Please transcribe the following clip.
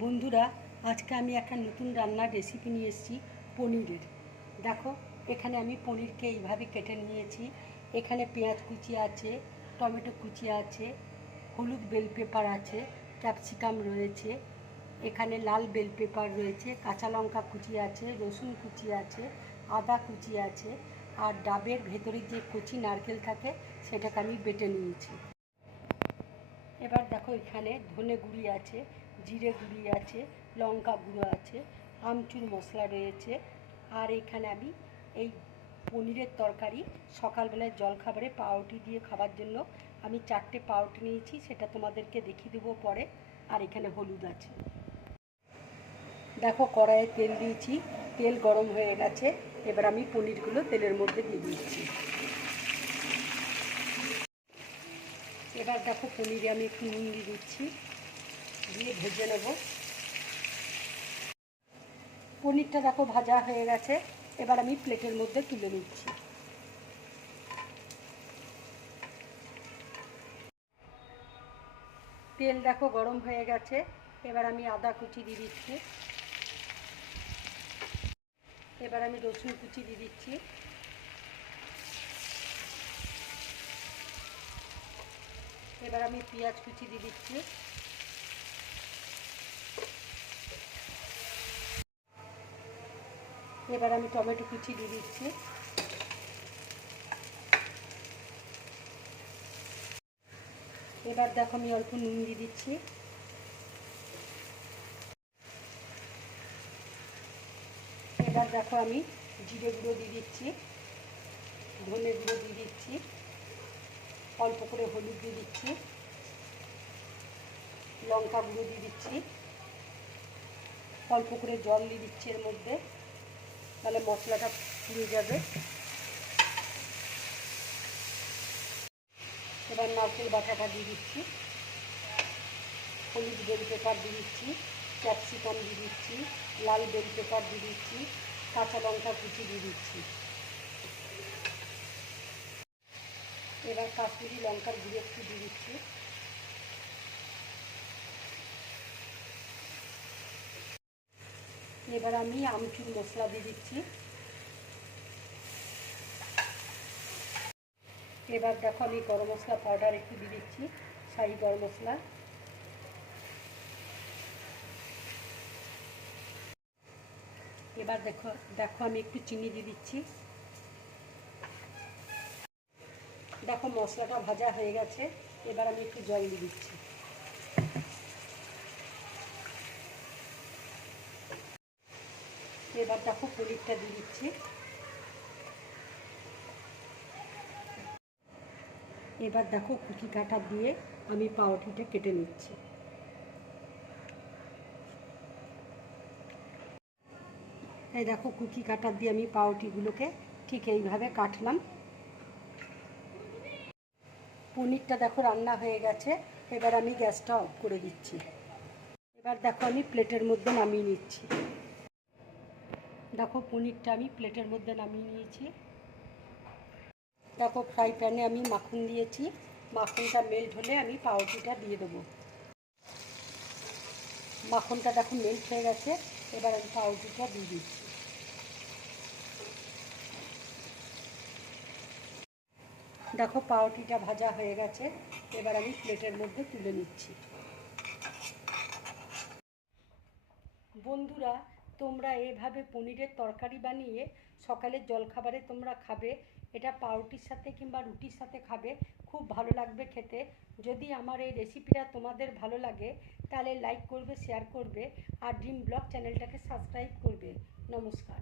বন্ধুরা, আজকে আমি একটা নতুন রান্নার রেসিপি নিয়ে এসেছি পনিরের। দেখো, এখানে আমি পনিরকে এইভাবে কেটে নিয়েছি। এখানে পেঁয়াজ কুচি আছে, টমেটো কুচি আছে, হলুদ বেল পেপার আছে, ক্যাপসিকাম রয়েছে, এখানে লাল বেল পেপার রয়েছে, কাঁচা লঙ্কা কুচি আছে, রসুন কুচি আছে, আদা কুচি আছে, আর ডাবের ভেতরে যে কচি নারকেল থাকে সেটাকে আমি বেটে নিয়েছি। এবার দেখো, এখানে ধনে গুঁড়ি আছে, জিরে গুঁড়ি আছে, লঙ্কা গুঁড়ো আছে, আমচুর মশলা রয়েছে। আর এখানে আমি এই পনিরের তরকারি সকালবেলায় জলখাবারে পাউরুটি দিয়ে খাবার জন্য আমি 4টে পাউরুটি নিয়েছি, সেটা তোমাদেরকে দেখিয়ে দেবো পরে। আর এখানে হলুদ আছে। দেখো, কড়াইয়ে তেল দিয়েছি, তেল গরম হয়ে গেছে। এবার আমি পনিরগুলো তেলের মধ্যে দিয়ে দিচ্ছি। এবার দেখো, পনিরে আমি একটু নুন দিয়ে দিচ্ছি, দিয়ে ভেজে নেব। পনিরটা দেখো ভাজা হয়ে গেছে। এবার আমি প্লেটের মধ্যে তুলে নিচ্ছি। তেল দেখো গরম হয়ে গেছে। এবার আমি আদা কুচি দিয়ে দিচ্ছি। এবার আমি রসুন কুচি দিয়ে দিচ্ছি। এবার আমি পেঁয়াজ কুচি দিয়ে দিচ্ছি। এবার আমি টমেটো কুচি দিয়ে দিচ্ছি। এবার দেখো, আমি অল্প নুন দিয়ে দিচ্ছি। এবার দেখো, আমি জিরে গুঁড়ো দিয়ে দিচ্ছি, ধনে গুঁড়ো দিয়ে দিচ্ছি, অল্প করে হলুদ দিয়ে দিচ্ছি, লঙ্কা গুঁড়ো দিয়ে দিচ্ছি, অল্প করে জল দিয়ে দিচ্ছি এর মধ্যে, তাহলে মশলাটা পুড়ে যাবে। এবার নারকেল বাটাটা দিয়ে দিচ্ছি, হলুদ বেল পেপার দিয়ে দিচ্ছি, ক্যাপসিকাম দিয়ে দিচ্ছি, লাল বেল পেপার দিয়ে দিচ্ছি, কাঁচা লঙ্কা কুচি দিয়ে দিচ্ছি। এবার কাশ্মীরি লঙ্কার গুঁড়ো একটু দিয়ে দিচ্ছি। এবার আমি আমচুর মশলা দিয়ে দিচ্ছি। এবার দেখো, আমি গরম মশলা পাউডার একটু দিয়ে দিচ্ছি, শাহি গরম মশলা। এবার দেখো দেখো আমি একটু চিনি দিয়ে দিচ্ছি। দেখো, মশলাটা ভাজা হয়ে গেছে। এবার আমি একটু জল দিয়ে দিচ্ছি। এবার দেখো, পনিরটা দিয়ে দিচ্ছি। এবার দেখো, কুকি কাটা দিয়ে আমি পাউরুটিটা কেটে নিচ্ছি। এই দেখো, কুকি কাটার দিয়ে আমি পাউরুটিগুলোকে ঠিক এইভাবে কাটলাম। পনিরটা দেখো রান্না হয়ে গেছে। এবার আমি গ্যাসটা অফ করে দিচ্ছি। এবার দেখো, আমি প্লেটের মধ্যে নামিয়ে নিচ্ছি। দেখো, পনিরটা আমি প্লেটের মধ্যে নামিয়ে নিয়েছি। দেখো, ফ্রাই প্যানে আমি মাখন দিয়েছি। মাখনটা মেল্ট হলে আমি পাউরুটিটা দিয়ে দেবো। মাখনটা দেখো মেল্ট হয়ে গেছে। এবার আমি পাউরুটিটা দিয়ে দিচ্ছি। দেখো, পাউরুটিটা ভাজা হয়ে গেছে। এবার আমি প্লেটের মধ্যে তুলে নিচ্ছি। বন্ধুরা, তোমরা এভাবে পনিরের তরকারি বানিয়ে সকালের জলখাবারে তোমরা খাবে। এটা পাউরুটির সাথে কিংবা রুটির সাথে খাবে, খুব ভালো লাগবে খেতে। যদি আমার এই রেসিপিটা তোমাদের ভালো লাগে তাহলে লাইক করবে, শেয়ার করবে, আর ড্রিম ব্লগ চ্যানেলটাকে সাবস্ক্রাইব করবে। নমস্কার।